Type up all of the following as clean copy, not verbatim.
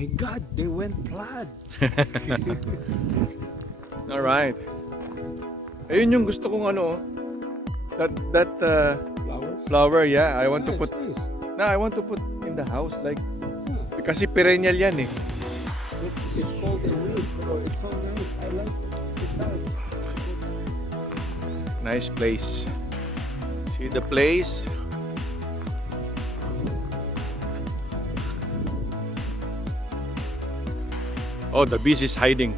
my God, they went flat. All right. Ayun yung gusto kong ano. That Flowers? flower, yeah. I want to Nice, put. nice. No, I want to put in the house like. Kasi perennial yan eh. It's called a weed, so it's so nice. I like it. It's nice. Nice place. See the place. Oh, the beast is hiding.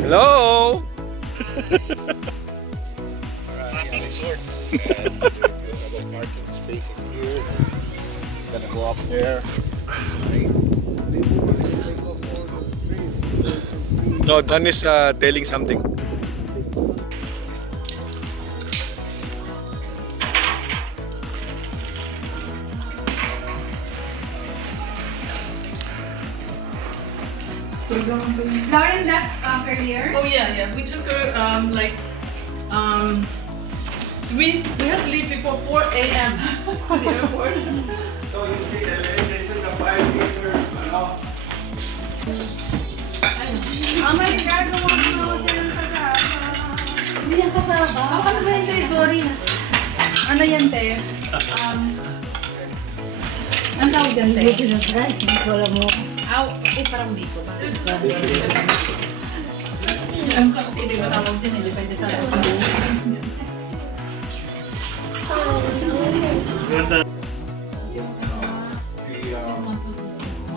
Hello. Resort. Parking space in here. Gonna go up there. No, Dan is telling something. Lauren left earlier. Oh yeah. We took her we had to leave before 4 a.m. to the airport. So you see, this is the 5 meters, May gagawa ko silang kasama. Hindi yan kasama. Ano ba yun, te? Sorry. Ano yan, te? Ang tawag yan, te? Hindi ko alam mo. Parang dito. Alam ko kasi iba tawag dyan, depende sa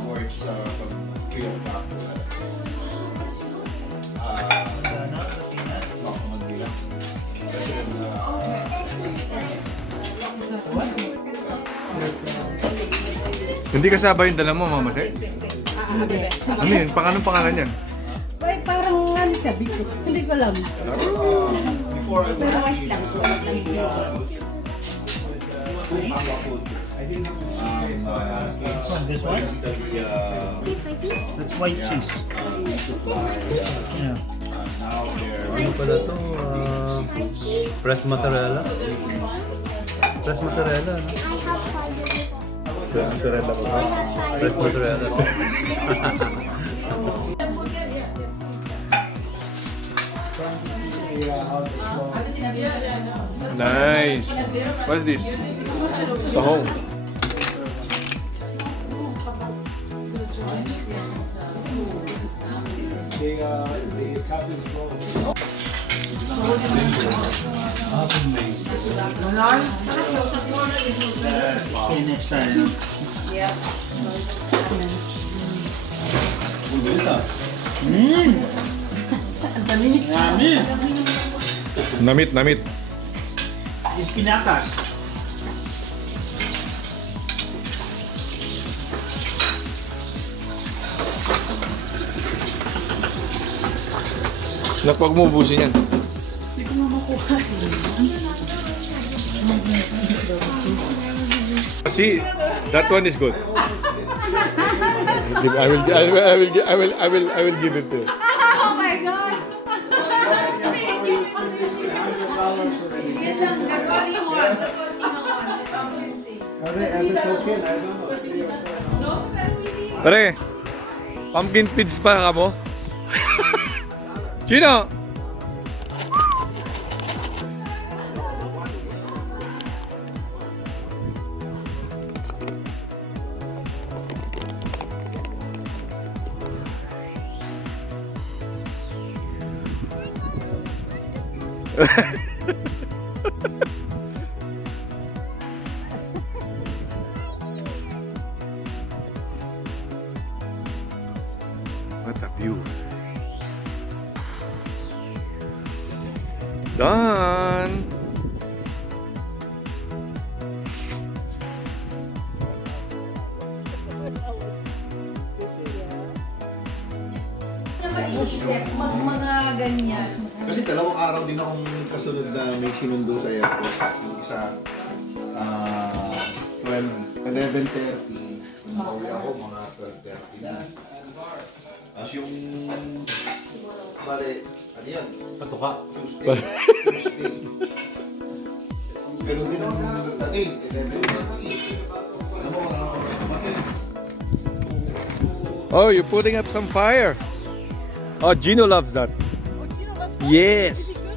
works from Cleopatra. Manila. Hindi kasaba yung dala mo, Mama Shay? Ano yun? Anong pangalan yan? Ay, parang ano sabi ko. Hindi ko alam. Before I Pero was white lang. This one? That's white cheese. Yeah. now they're Ano pala to? Fresh mozzarella? Fresh mozzarella, no? Fresh mozzarella ba? Fresh mozzarella. Nice. What's this? Tahong. the cabin floor. Next time. Namit. Espinacas. Napag mo ubusin yan. See, that one is good. I will give it to you. Oh my God! Yan lang, that's all you want. That's what Chino wants. Are they ever token? I don't know. No, kasi Pare, pumpkin seeds pa ka mo? Chino! What a view. Done. mga ganyan. Kasi dalawang araw din akong kasunod na may sinundo sa airport. Yung isa, 11:30. Pauwi ako mga 12:30 na. Tapos yung, bale, ano yan? Patuka. Tuesday. Ganun din ang dating. Oh, you're putting up some fire. Oh, Gino loves that. Yes.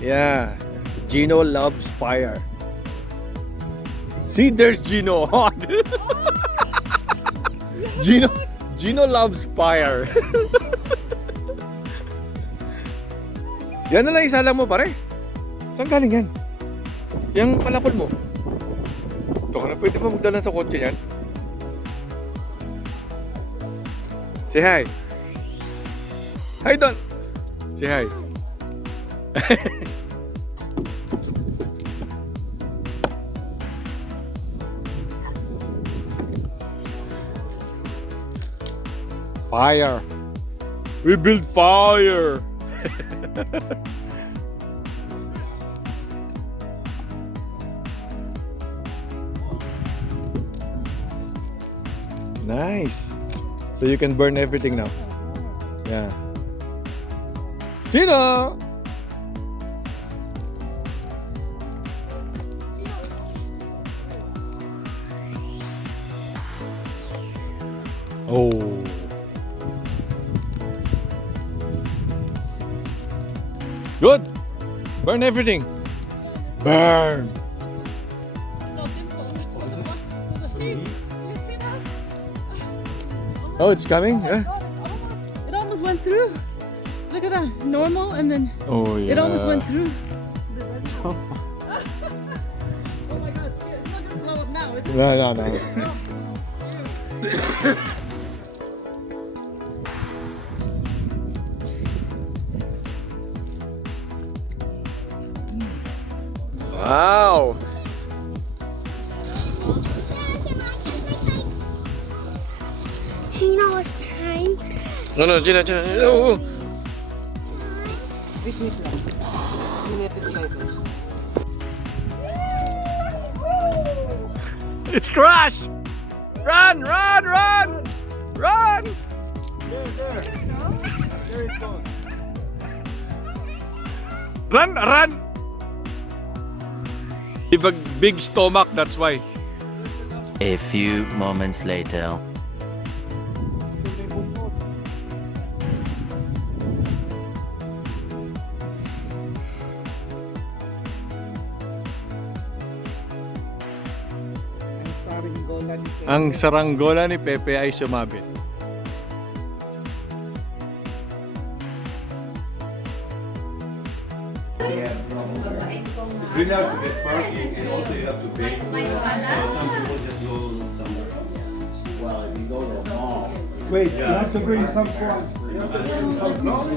Yeah. Gino loves fire. See, there's Gino. Gino loves fire. Yan na lang isa lang mo, pare. Saan galing yan? Yang palakol mo. Ito ka na, pwede ba magdala sa kotse yan? Say hi. Hi, Don. Say hi. Fire. We build fire. Nice. So you can burn everything now. Yeah. Gino! Oh. Good. Burn everything. Burn. Oh, it's coming? Yeah. It almost went through. Look at that. Normal and then Oh, yeah. it almost went through. Oh my god, it's not gonna blow up now, is it? No. Wow. Gino was trying. No, Gina. Oh. It's crashed! Run! Run! Run! He have a big stomach, that's why. A few moments later. Ang saranggola ni Pepe ay sumabit. It's really hard to get parking and also you have to pay for it. So some people just go somewhere. Well, if you go to the mall. Wait, you have to bring some fun. You have to bring some fun.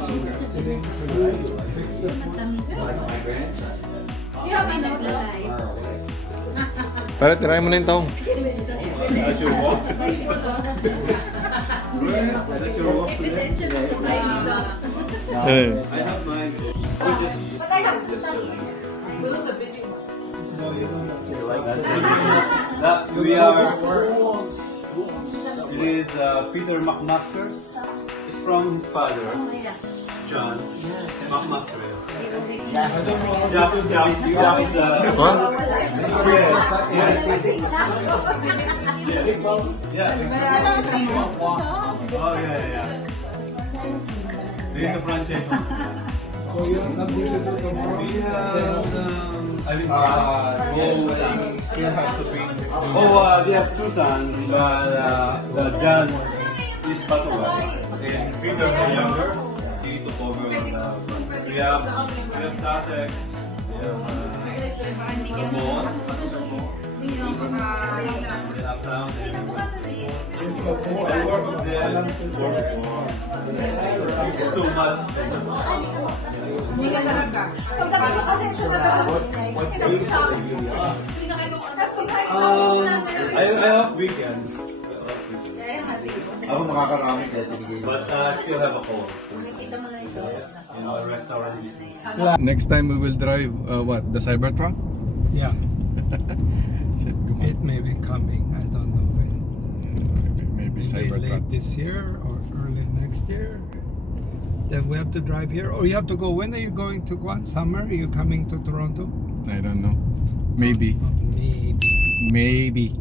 Fix the food. My grandson. Para tirahin mo na yung taong. That's your walk? That's your walk today? I have mine. We are. It is Peter McMaster. It's from his father, John McMaster. Jack is Oh yeah. This is a franchise. So you have something to do tomorrow? We have. Yes, still have to bring. We have two sons, but John is passed away. And Peter, the younger, he took over on the front. We have Sussex, we have Vermont, and Uptown. I work with them. It's too much. I have weekends. Ako makakarami kaya tinigil. But I still have a call. In our restaurant business. Next time we will drive, what? The Cybertruck? Yeah, Shit, come on. it may be coming. I don't know when. Maybe Maybe Cybertruck. late this year or early next year. Then we have to drive here. Or you have to go. When are you going to summer? Are you coming to Toronto? I don't know. Maybe. Maybe. Maybe.